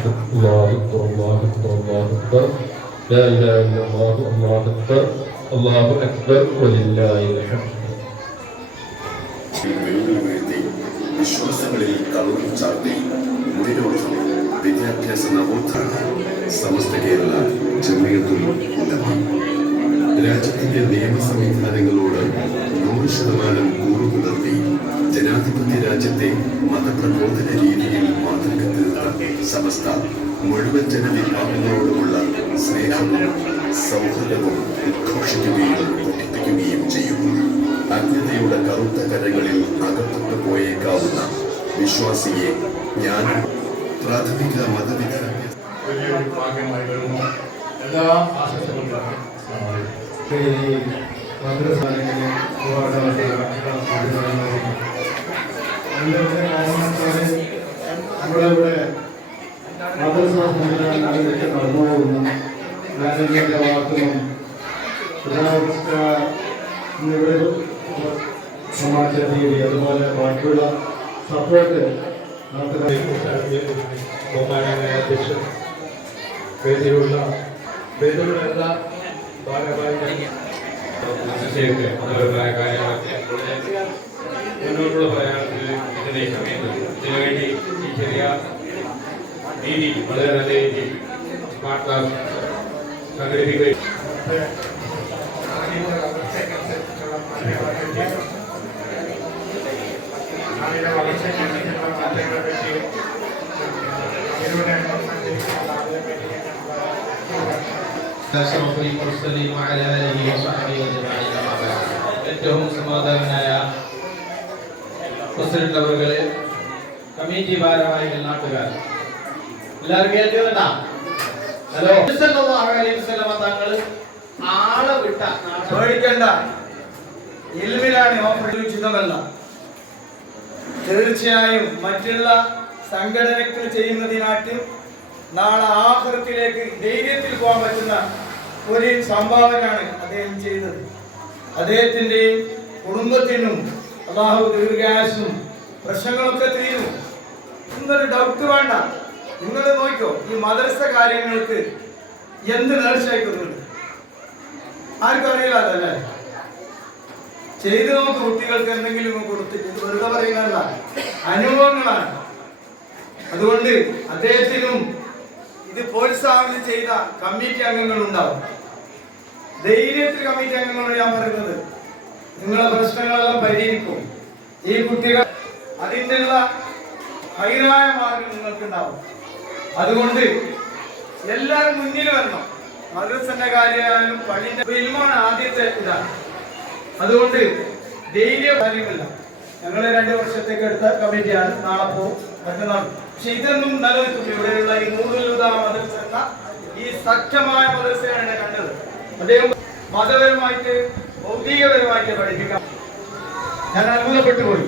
أكبر الله أكبر الله أكبر الله أكبر لا إله إلا الله الله أكبر الله أكبر ولله الحمد. വിശ്വാസങ്ങളിൽ കളവും ചാർത്തി മുടിരോധം വിദ്യാഭ്യാസ നവോത്ഥാന സമസ്ത കേരള ജമിയത്തുൽ ഉലമ രാജ്യത്തിന്റെ നിയമ സംവിധാനങ്ങളോട് 100% കൂറു പുലർത്തി ജനാധിപത്യ രാജ്യത്തെ മതപ്രബോധന രീതിയിൽ മാതൃക തീർത്ത സമസ്ത മുഴുവൻ ജനവിഭാഗങ്ങളോടുമുള്ള സ്നേഹവും സൗഹൃദവും ഉദ്ഘോഷിക്കുകയും പഠിപ്പിക്കുകയും ചെയ്യും. അജ്ഞതയുടെ കറുത്ത കരങ്ങളിൽ അകപ്പെട്ടു പോയേക്കാവുന്ന വിശ്വാസിയെ ഞാൻ പ്രാഥമിക മതവിദ്യാഭ്യാസം എല്ലാ ആശംസകളും നമ്മളിവിടെ മദ്രസ സംവിധാനങ്ങളിലേക്ക് നടന്നു പോകുന്ന മാനേജ്മെന്റ് വാർത്തകളും ഇവിടെ സമാജ രീതി അതുപോലെ ബാക്കിയുള്ള സപ്പോർട്ട് ബഹുമാനായ അധ്യക്ഷൻ വേദിയിലുള്ള എല്ലാ ഭാരവാഹികളും മതപരമായ കാര്യങ്ങളൊക്കെ മുന്നോട്ടുള്ള പ്രയാണത്തിൽ ഇതിനെ ഇതിനുവേണ്ടി ഈ ചെറിയ രീതി വളരെ നല്ല രീതിയിൽ സ്മാർട്ട് ക്ലാസ് സംഘടിപ്പിക്കുകയും ഏറ്റവും സമാധാനനായ പ്രസിഡന്റ് അവരുടെ കമ്മിറ്റി ഭാരവാഹികൾ നാട്ടുകാർ എല്ലാവരും കേൾക്കുന്നുണ്ടാ? ഹലോ, തങ്ങൾ ആളെ വിട്ട പേടിക്കണ്ട, ഇൽമിലാണ് ഓഫർ ഉചിതമല്ല. തീർച്ചയായും മറ്റുള്ള സംഘടനകൾ ചെയ്യുന്നതിനായിട്ട് നാളെ ആഖിറത്തിലേക്ക് ധൈര്യത്തിൽ പോകാൻ പറ്റുന്ന ഒരു സംഭാവനയാണ് അദ്ദേഹം ചെയ്തത്. അദ്ദേഹത്തിൻ്റെയും കുടുംബത്തിനും അല്ലാഹു ദീർഘായുസ്സും പ്രശ്നങ്ങളൊക്കെ തീരും. ഇന്നൊരു ഡൗട്ട് വേണ്ട. നിങ്ങൾ നോക്കിക്കോ, ഈ മദ്രസ കാര്യങ്ങൾക്ക് എന്ത് നേർച്ചയായിക്കുന്നുണ്ട് ആർക്കും അറിയില്ല. അതല്ലേ ചെയ്ത് നോക്ക്. കുട്ടികൾക്ക് എന്തെങ്കിലും കൊടുത്തിട്ട് വെറുതെ പറയുന്നതല്ല, അനുഭവങ്ങളാണ്. അതുകൊണ്ട് അദ്ദേഹത്തിനും ഇത് പ്രോത്സാഹനം ചെയ്ത കമ്മിറ്റി അംഗങ്ങൾ ഉണ്ടാവും. ധൈര്യത്തിൽ കമ്മിറ്റി അംഗങ്ങളോട് ഞാൻ പറയുന്നത്, നിങ്ങളെ പ്രശ്നങ്ങളെല്ലാം പരിഹരിക്കും. ഈ കുട്ടികൾ അതിൻ്റെയുള്ള ഹൈറായ മാർഗം നിങ്ങൾക്കുണ്ടാവും. അതുകൊണ്ട് എല്ലാവരും മുന്നിൽ വരണം. മദ്രസന്റെ കാര്യമായാലും പള്ളിന്റെ ഫിൽമാണ് ആദ്യത്തെ ഇതാണ്. അതുകൊണ്ട് ധൈര്യ കാര്യമില്ല. ഞങ്ങൾ 2 വർഷത്തേക്ക് എടുത്ത കമ്മിറ്റിയാണ്. നാളെ പോകും, മറ്റന്നാൾ. പക്ഷെ ഇതൊന്നും നിലനിൽക്കും. ഇവിടെയുള്ള ഈ നൂറുൽ ഹുദ മദ്രസ എന്ന ഈ സഖ്യമായ മദ്രസയാണ് എന്നെ കണ്ടത്. അദ്ദേഹം മതപരമായിട്ട് ഭൗതികപരമായിട്ട് പഠിപ്പിക്കാം. ഞാൻ അത്ഭുതപ്പെട്ടു പോയി.